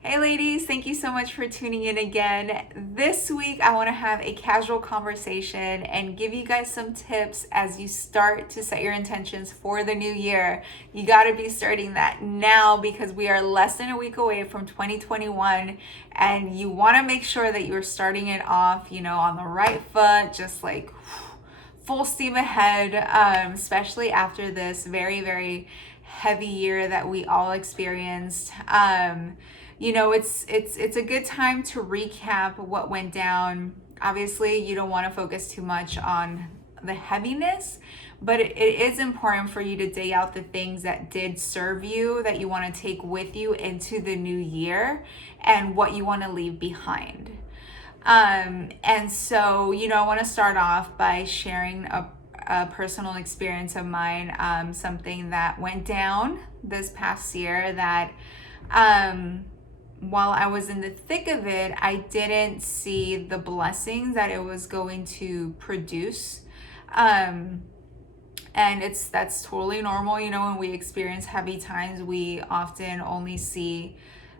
Hey ladies, thank you so much for tuning in again. This week I want to have a casual conversation and give you guys some tips as you start to set your intentions for the new year. You got to be starting that now because we are less than a week away from 2021 and you want to make sure that you're starting it off, on the right foot, just like full steam ahead, especially after this very, very heavy year that we all experienced. It's a good time to recap what went down. Obviously, you don't want to focus too much on the heaviness, but it is important for you to dig out the things that did serve you, that you want to take with you into the new year, and what you want to leave behind. And so, I want to start off by sharing a personal experience of mine, something that went down this past year that, while I was in the thick of it, I didn't see the blessings that it was going to produce. And that's totally normal. When we experience heavy times, we often only see,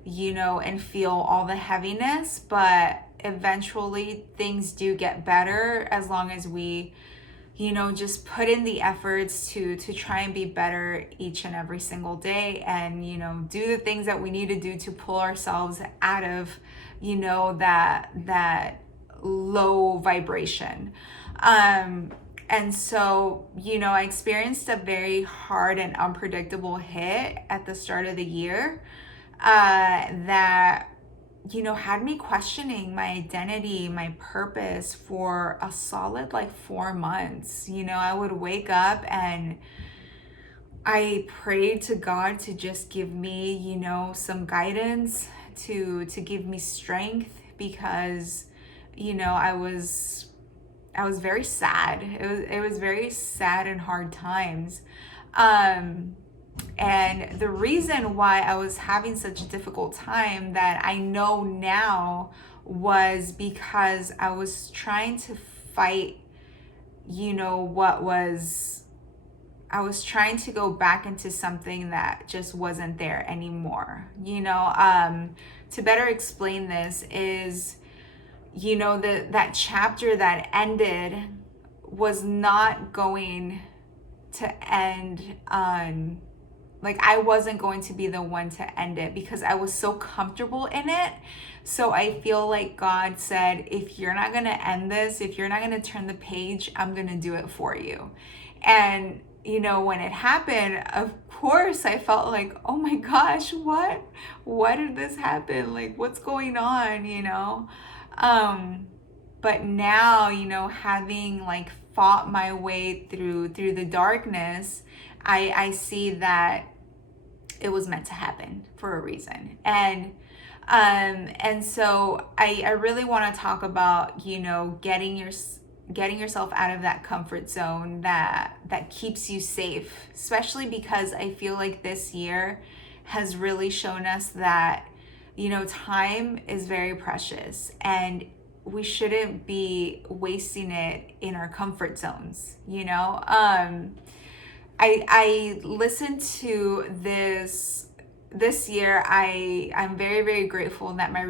and feel all the heaviness, but eventually things do get better as long as we just put in the efforts to try and be better each and every single day, and do the things that we need to do to pull ourselves out of that low vibration. And so, I experienced a very hard and unpredictable hit at the start of the year, that had me questioning my identity, my purpose for a solid like 4 months. I would wake up and I prayed to God to just give me, some guidance, to give me strength, because, I was very sad. It was very sad and hard times. And the reason why I was having such a difficult time, that I know now, was because I was trying to fight, what was, I was trying to go back into something that just wasn't there anymore. To better explain this is, that chapter that ended was not going to end on, like, I wasn't going to be the one to end it, because I was so comfortable in it. So I feel like God said, if you're not going to end this, if you're not going to turn the page, I'm going to do it for you. And when it happened, of course I felt like, oh my gosh, what did this happen? Like, what's going on? But now, having like fought my way through the darkness, I see that it was meant to happen for a reason. And so I really want to talk about, getting yourself out of that comfort zone that keeps you safe, especially because I feel like this year has really shown us that, time is very precious, and we shouldn't be wasting it in our comfort zones. I listened to this year. I'm very, very grateful that my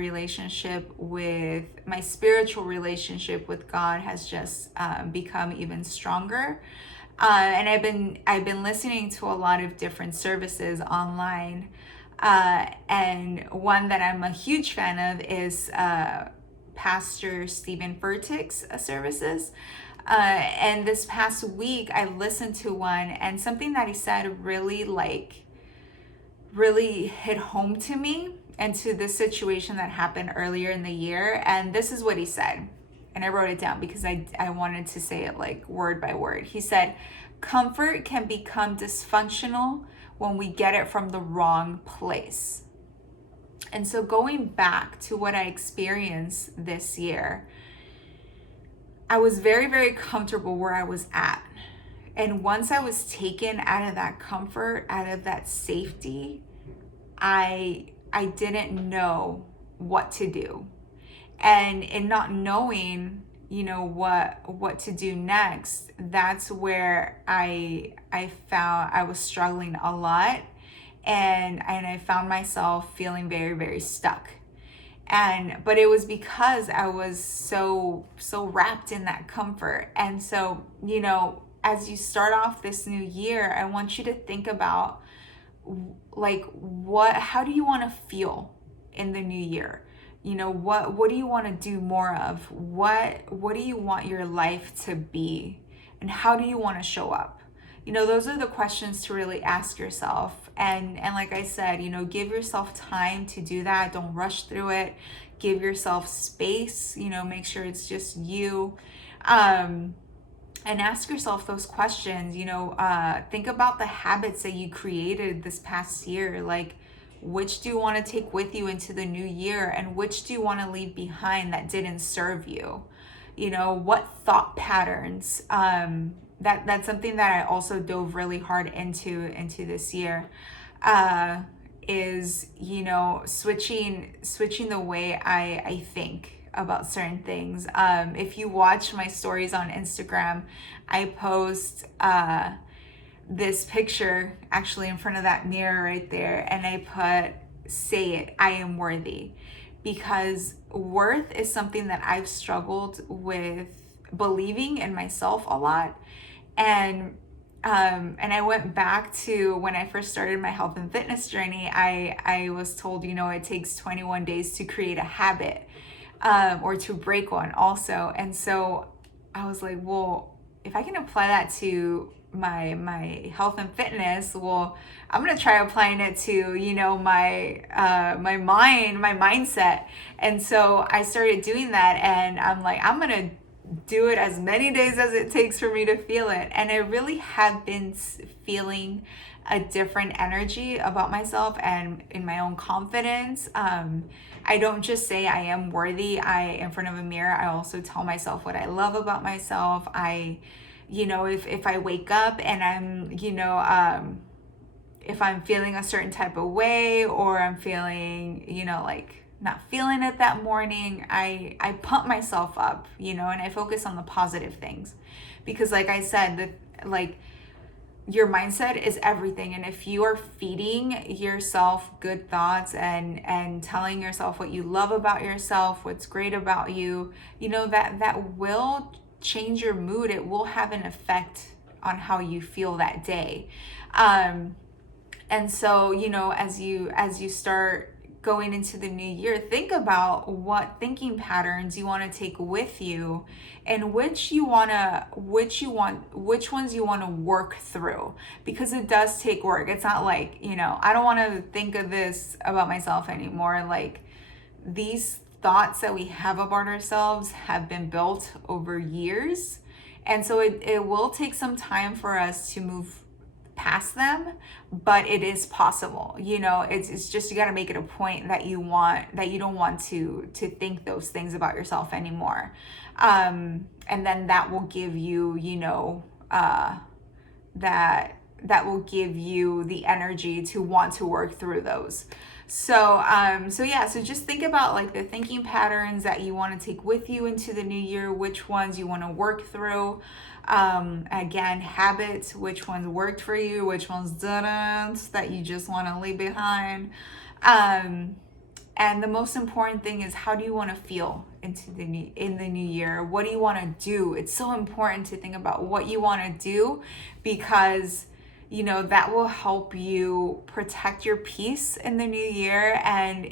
spiritual relationship with God has just become even stronger. And I've been listening to a lot of different services online, and one that I'm a huge fan of is Pastor Stephen Furtick's services. And this past week, I listened to one, and something that he said really hit home to me and to this situation that happened earlier in the year. And this is what he said. And I wrote it down because I wanted to say it like word by word. He said, comfort can become dysfunctional when we get it from the wrong place. And so going back to what I experienced this year, I was very, very comfortable where I was at. And once I was taken out of that comfort, out of that safety, I didn't know what to do. And in not knowing, what to do next, that's where I found I was struggling a lot. and I found myself feeling very, very stuck. But it was because I was so wrapped in that comfort. And so, as you start off this new year, I want you to think about, like, how do you want to feel in the new year? What do you want to do more of? What do you want your life to be? And how do you want to show up? Those are the questions to really ask yourself. And like I said, give yourself time to do that. Don't rush through it. Give yourself space, make sure it's just you. And ask yourself those questions. Think about the habits that you created this past year. Like, which do you want to take with you into the new year, and which do you want to leave behind that didn't serve you? What thought patterns? That's something that I also dove really hard into this year. Is switching the way I think about certain things. If you watch my stories on Instagram, I post this picture actually in front of that mirror right there, and I put, say it, I am worthy. Because worth is something that I've struggled with believing in myself a lot. And I went back to when I first started my health and fitness journey. I was told, it takes 21 days to create a habit, or to break one also. And so I was like, well, if I can apply that to my health and fitness, well, I'm gonna try applying it to my mindset. And so I started doing that, and I'm like, I'm gonna do it as many days as it takes for me to feel it. And I really have been feeling a different energy about myself and in my own confidence. I don't just say I am worthy. In front of a mirror, I also tell myself what I love about myself. If I wake up and I'm, if I'm feeling a certain type of way, or I'm feeling, like not feeling it that morning, I pump myself up, and I focus on the positive things. Because like I said, your mindset is everything. And if you are feeding yourself good thoughts and telling yourself what you love about yourself, what's great about you, that will change your mood. It will have an effect on how you feel that day. And so, as you start going into the new year, think about what thinking patterns you want to take with you, and which ones you want to work through, because it does take work. It's not like, I don't want to think of this about myself anymore. Like, these thoughts that we have about ourselves have been built over years. And so it will take some time for us to move past them, but it is possible. It's just, you got to make it a point that you don't want to think those things about yourself anymore. And then that will give you, that will give you the energy to want to work through those. So just think about like the thinking patterns that you want to take with you into the new year, which ones you want to work through. Again, habits, which ones worked for you, which ones didn't, that you just want to leave behind. And the most important thing is, how do you want to feel in the new year? What do you want to do? It's so important to think about what you want to do, because that will help you protect your peace in the new year, and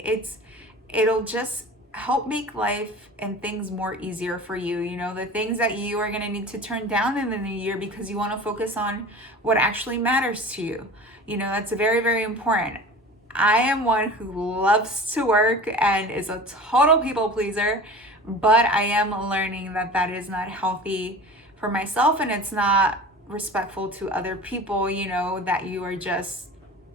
it'll just help make life and things more easier for you. The things that you are going to need to turn down in the new year, because you want to focus on what actually matters to you. That's very, very important. I am one who loves to work and is a total people pleaser, but I am learning that is not healthy for myself, and it's not respectful to other people, that you are just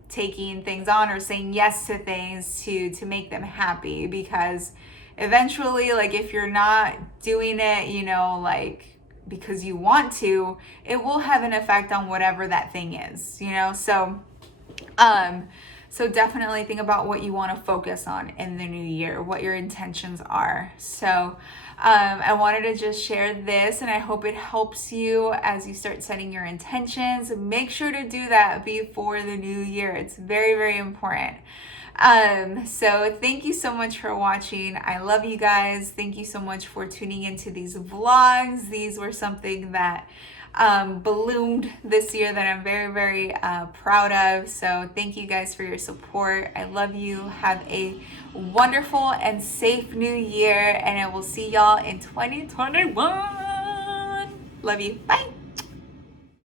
taking things on or saying yes to things to make them happy. Because eventually, like, if you're not doing it, because you want to, it will have an effect on whatever that thing is, so So definitely think about what you want to focus on in the new year, what your intentions are. So I wanted to just share this, and I hope it helps you as you start setting your intentions. Make sure to do that before the new year. It's very, very important. So thank you so much for watching. I love you guys. Thank you so much for tuning into these vlogs. These were something that ballooned this year that I'm very, very proud of. So thank you guys for your support. I love you. Have a wonderful and safe new year, and I will see y'all in 2021. Love you. Bye.